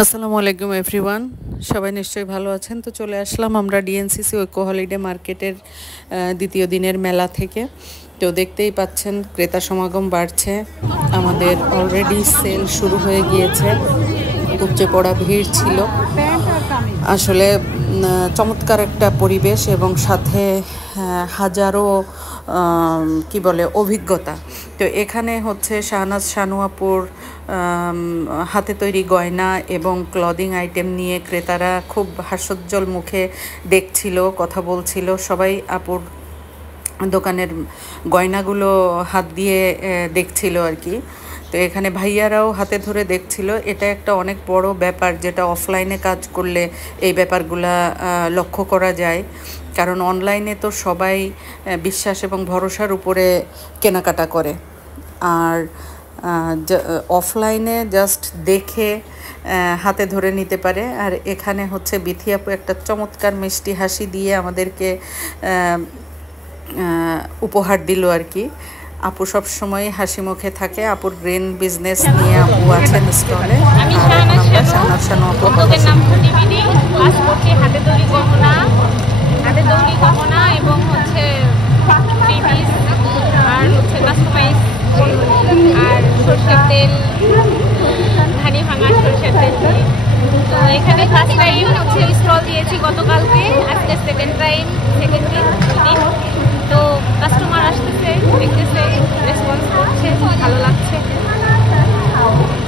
আসসালামু আলাইকুম এভরিওয়ান, সবাই নিশ্চয়ই ভালো আছেন। তো চলে আসলাম আমরা ডিএনসিসি ঐক্য হলিডে মার্কেটের দ্বিতীয় দিনের মেলা থেকে। তো দেখতেই পাচ্ছেন ক্রেতা সমাগম বাড়ছে, আমাদের অলরেডি সেল শুরু হয়ে গিয়েছে। উপচে পড়া ভিড় ছিল আসলে। চমৎকার একটা পরিবেশ এবং সাথে হাজারো কি বলে অভিজ্ঞতা। তো এখানে হচ্ছে শাহনাজ শানুয়াপুর হাতে তৈরি গয়না এবং ক্লদিং আইটেম নিয়ে ক্রেতারা খুব হাস্যোজ্জ্বল মুখে দেখছিল, কথা বলছিল। সবাই আপুর দোকানের গয়নাগুলো হাত দিয়ে দেখছিল আর কি। তো এখানে ভাইয়ারাও হাতে ধরে দেখছিল। এটা একটা অনেক বড় ব্যাপার, যেটা অফলাইনে কাজ করলে এই ব্যাপারগুলা লক্ষ্য করা যায়। কারণ অনলাইনে তো সবাই বিশ্বাস এবং ভরসার উপরে কেনাকাটা করে, আর অফলাইনে জাস্ট দেখে হাতে ধরে নিতে পারে। আর এখানে হচ্ছে বিথি আপু একটা চমৎকার মিষ্টি হাসি দিয়ে আমাদেরকে উপহার দিল আর কি। আপু সবসময় হাসি মুখে থাকে। আপুর গ্রিন বিজনেস নিয়ে আপু আছেন স্টলে। আর এখন আমরা শাহনাজ শানু আপুর কথা শুনবো। এবং হচ্ছে আর হচ্ছে কাস্টমাইজ আর সরষের তেল, ধানি ভাঙা সরষের তেল। তো এখানে ফার্স্ট টাইম হচ্ছে স্টল দিয়েছি গতকালকে, আজকে সেকেন্ড দিন। তো কাস্টমার আসতেছে, দেখতেছে, রেসপন্স করছে, ভালো লাগছে।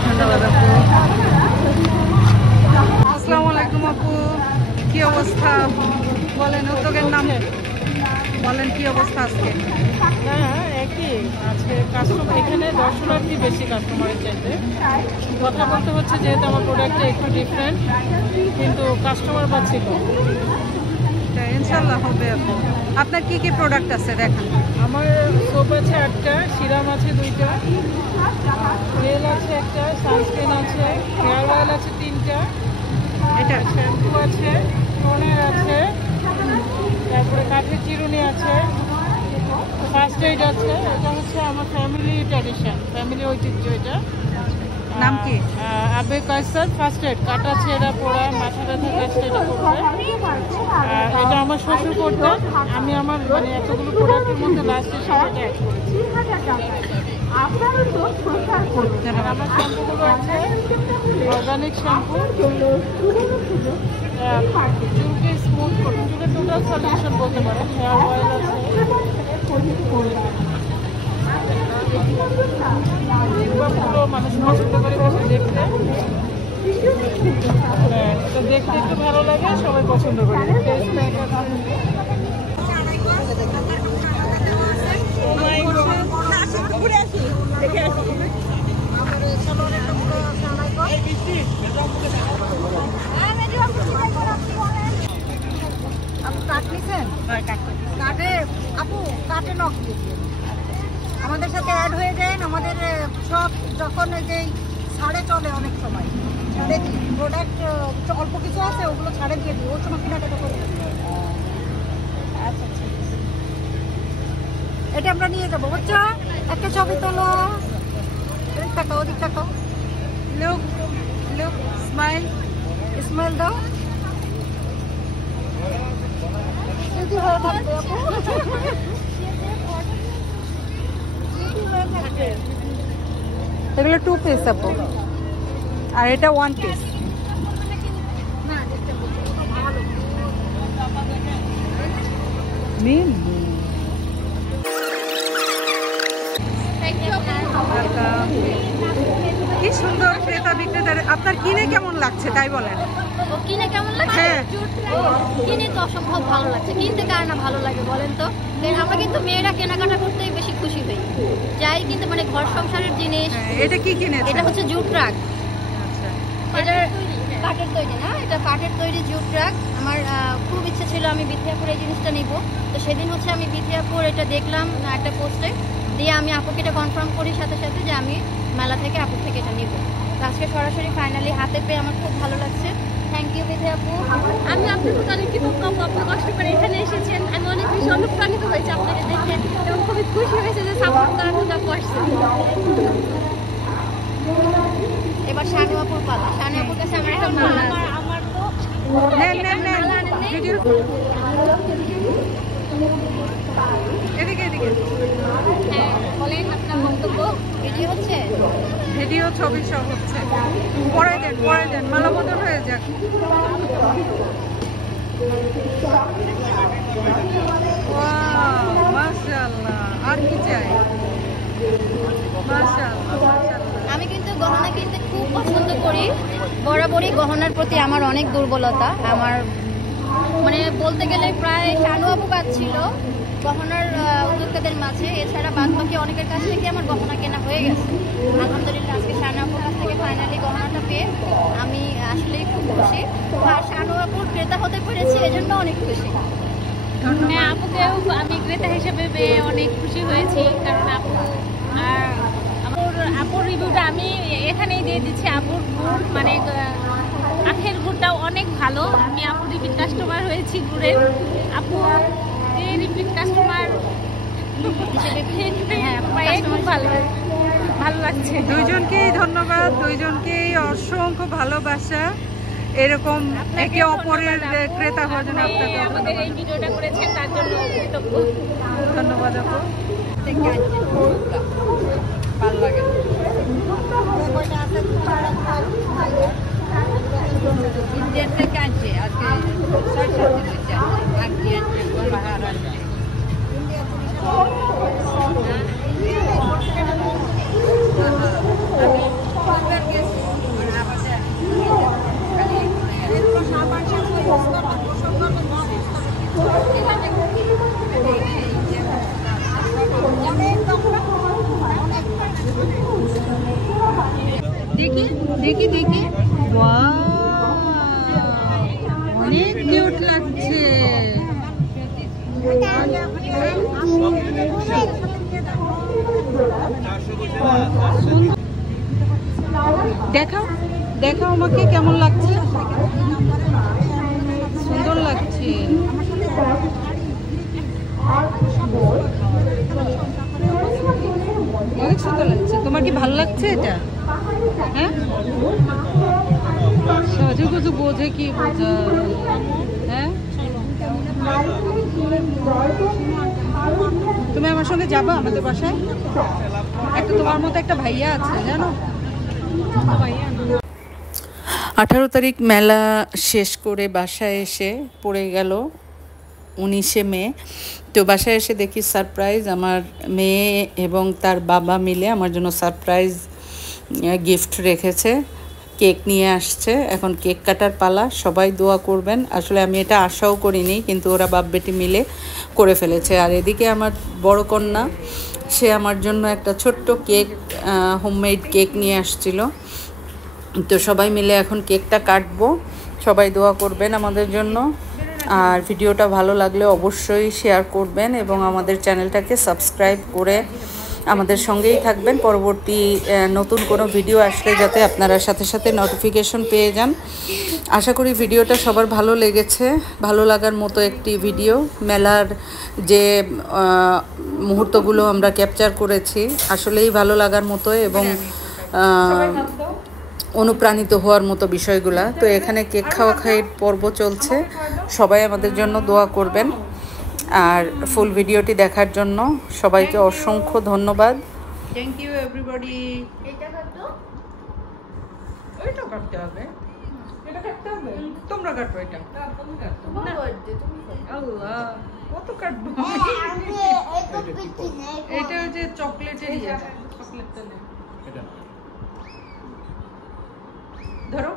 ধন্যবাদ আপু। আসসালামু আলাইকুম আপু, কি অবস্থা বলেন? উদ্যোগের নাম বলেন, কি অবস্থা আজকে? হ্যাঁ, একই আজকে কাস্টমার এখানে দর্শনার্থী বেশি কাস্টমারের চাইতে। কথা বলতে হচ্ছে যেহেতু আমার প্রোডাক্টটা একটু ডিফারেন্ট, কিন্তু কাস্টমার পাচ্ছি কম। ইনশাল্লাহ হবে আপু। আপনার কি কি প্রোডাক্ট আছে দেখান? আমার সোপ আছে 8টা, সিরাম আছে 2টা, তেল আছে 1টা, সানস্ক্রিন আছে, হেয়ার অয়েল আছে 3টা, এটা শ্যাম্পু আছে, টোনার আছে, তারপরে কাঠের চিরুনি আছে, ফার্স্ট এইড আছে। এটা হচ্ছে আমার ফ্যামিলি ট্র্যাডিশন, ফ্যামিলি ঐতিহ্য। এটা নাম কি? আবে কায়সার ফার্স্ট এইড। কাটা ছেঁড়া পোড়া, মাথা ব্যথা কাজটা এটা করবে। এটা আমার শ্বশুর করতেন। আমি আমার মানে এতগুলো প্রোডাক্টের মধ্যে লাস্টের সাথে এটা অ্যাড করেছি। আর আমার শ্যাম্পুগুলো আছে অর্গানিক শ্যাম্পু, চুলকে স্মুথ করে, চুলের টোটাল সলিউশন বলতে পারেন। হেয়ার অয়েল আছে, জিহ্বাগুলো মানুষ পছন্দ করে বেশি দেখতে। এটা দেখতে একটু ভালো লাগে, সবাই পছন্দ করে। ফেস প্যাক আছে। আমাদের সাথে অ্যাড হয়ে যায়। আমাদের সব যখন যে ছাড়ে চলে অনেক সময় দেখি প্রোডাক্ট অল্প কিছু আছে, ওগুলো ছাড়ে দিয়ে দিই, ওর সময় কেনাকাটা করে। আচ্ছা ঠিক আছে, এটা আমরা নিয়ে যাবো। বুঝছো, একটা ছবি তোলো, এদিক তাকাও, ওদিক তাকাও, লুক লুক, স্মাইল, স্মাইল দাও। যদি হয়ে থাকবে আপু। এগুলো 2 পিস আপু, আর এটা 1 পিস। নিন। কি সুন্দর ক্রেতা বিক্রেতার। আপনার কিনে কেমন লাগছে তাই বলেন? কিনে কেমন লাগছে? হ্যাঁ, কিনে তো অসম্ভব ভালো লাগছে। কিনতে কার না ভালো লাগে বলেন তো? আমরা কিন্তু মেয়েরা কেনাকাটা করতেই বেশি খুশি হই, যাই কিন্তু মানে ঘর সংসারের জিনিস। এটা কি কিনেছেন? এটা হচ্ছে জুট ট্রাক। আচ্ছা, এটা কাঠের তৈরি না, এটা কাঠের তৈরি জুট ট্রাক। আমার খুব ইচ্ছে ছিল আমি বিথিয়াপুর এই জিনিসটা নিব। তো সেদিন হচ্ছে আমি বিথিয়াপুর এটা দেখলাম একটা পোস্টে দিয়ে, আমি আপুকে এটা কনফার্ম করি সাথে সাথে যে আমি মেলা থেকে আপুর থেকে এটা নিব। তো আজকে সরাসরি ফাইনালি হাতে পেয়ে আমার খুব ভালো লাগছে। থ্যাংক ইউ বিথি আপু। আমি আপনার প্রতি অনেক কৃতজ্ঞ আপু, আপনি কষ্ট করে এখানে এসেছেন। আমি অনেক বেশি অনুপ্রাণিত হয়েছি আপনাকে দেখে এবং খুবই খুশি হয়েছে যে সাপোর্ট করার জন্য আপু আসছে। এবার শানু আপুর পালা। শানু আপুর কাছে আমার ভিডিও এদিকে এদিকে হ্যাঁ বলেন আপনার বক্তব্য। ভিডিও হচ্ছে ভিডিও ছবি সব হচ্ছে। পড়াই দেন মালা বদল হয়ে যাক। মাশাআল্লাহ, আর কি চাই? মাশাআল্লাহ মাশাআল্লাহ। আমি কিন্তু গহনা কিনতে খুব পছন্দ করি। বরাবরই গহনার প্রতি আমার অনেক দুর্বলতা। আমার মানে বলতে গেলে প্রায় শানু আপু কাজ ছিল গহনার উদ্যোক্তাদের মাঝে। এছাড়া বাদ বাকি অনেকের কাছ থেকে আমার গহনা কেনা হয়ে গেছে। আলহামদুলিল্লাহ আজকে শানু আপুর কাছ থেকে ফাইনালি গহনাটা পেয়ে আমি আসলেই খুব খুশি। আর শানু আপুর ক্রেতা হতে পেরেছি, এজন্য অনেক খুশি। হ্যাঁ আপুকেও আমি ক্রেতা হিসেবে পেয়ে অনেক খুশি হয়েছি, কারণ আপুর রিভিউটা আমি এখানেই দিয়ে দিচ্ছি। আপুর গুড় মানে আখের গুড়টাও অনেক ভালো। আমি আপুর রিপিট কাস্টমার হয়েছি গুড়ের। আপু যে রিপিট কাস্টমার খুব ভালো লাগছে। দুইজনকেই ধন্যবাদ, দুইজনকেই অসংখ্য ভালোবাসা। এরকম একে অপরের ক্রেতা হওয়ার জন্য আপনাকে আমাদের এই ভিডিওটা করেছেন তার জন্য কৃতজ্ঞ। ধন্যবাদ আপু। ভালো লাগে। ইন্ডিয়ান থেকে আনছে আজকে 6-7 দিন দেখি দেখি, অনেক কিউট লাগছে। দেখাও দেখাও আমাকে কেমন লাগছে। সুন্দর লাগছে। অনেক সুন্দর লাগছে। তোমার কি ভালো লাগছে এটা? হ্যাঁ, সাজুগুজু বোঝে কি বোঝা। হ্যাঁ, তুমি আমার সঙ্গে যাবা আমাদের বাসায়? একটা তোমার মতো একটা ভাইয়া আছে জানো। 18 তারিখ মেলা শেষ করে বাসায় এসে পড়ে গেল 19শে মে। তো বাসায় এসে দেখি সারপ্রাইজ, আমার মেয়ে এবং তার বাবা মিলে আমার জন্য সারপ্রাইজ গিফট রেখেছে। কেক নিয়ে আসছে, এখন কেক কাটার পালা। সবাই দোয়া করবেন। আসলে আমি এটা আশাও করিনি, কিন্তু ওরা বাপ বেটি মিলে করে ফেলেছে। আর এদিকে আমার বড় কন্যা, সে আমার জন্য একটা ছোট্ট কেক, হোমমেড কেক নিয়ে আসছিল। তো সবাই মিলে এখন কেকটা কাটবো। সবাই দোয়া করবেন আমাদের জন্য। আর ভিডিওটা ভালো লাগলে অবশ্যই শেয়ার করবেন এবং আমাদের চ্যানেলটাকে সাবস্ক্রাইব করে আমাদের সঙ্গেই থাকবেন। পরবর্তী নতুন কোনো ভিডিও আসলে যাতে আপনারা সাথে সাথে নোটিফিকেশন পেয়ে যান। আশা করি ভিডিওটা সবার ভালো লেগেছে। ভালো লাগার মতো একটি ভিডিও। মেলার যে মুহূর্তগুলো আমরা ক্যাপচার করেছি আসলেই ভালো লাগার মতো এবং অনুপ্রাণিত হওয়ার মতো বিষয়গুলা। তো এখানে কেক খাওয়া খাওয়ার পর্ব চলছে। সবাই আমাদের জন্য দোয়া করবেন। আর ফুল ভিডিওটি দেখার জন্য সবাইকে অসংখ্য ধন্যবাদ। Thank you everybody. এটা কাটো, ওইটা কাটতে হবে, এটা কাটতে হবে। তোমরা কাটো এটা। তুমি কাটো না, আল্লাহ কত কাটবো। এটা হচ্ছে চকলেটের ইয়ে। চকলেটটা নে, এটা ধরো।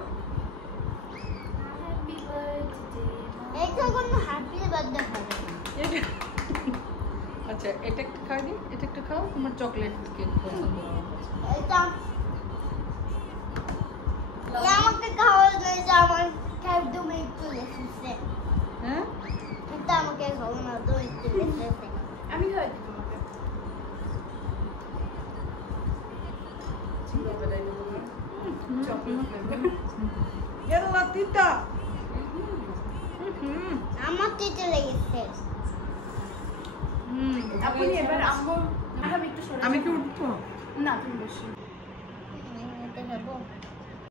আচ্ছা, এটা একটু খাই দিই, এটা একটু খাও। তোমার চকলেট কেক পছন্দ। আমাকে খাওয়া যায় যে আমার একদম একটু লেগেছে। হ্যাঁ, এটা আমাকে খাওয়া না তো একটু লেগেছে। আমি খাই তোমাকে। আমার তিতে লেগেছে। আপনি এবার আম্মু, আমি একটু সরে। আমি কি উঠবো? না তুমি বসো।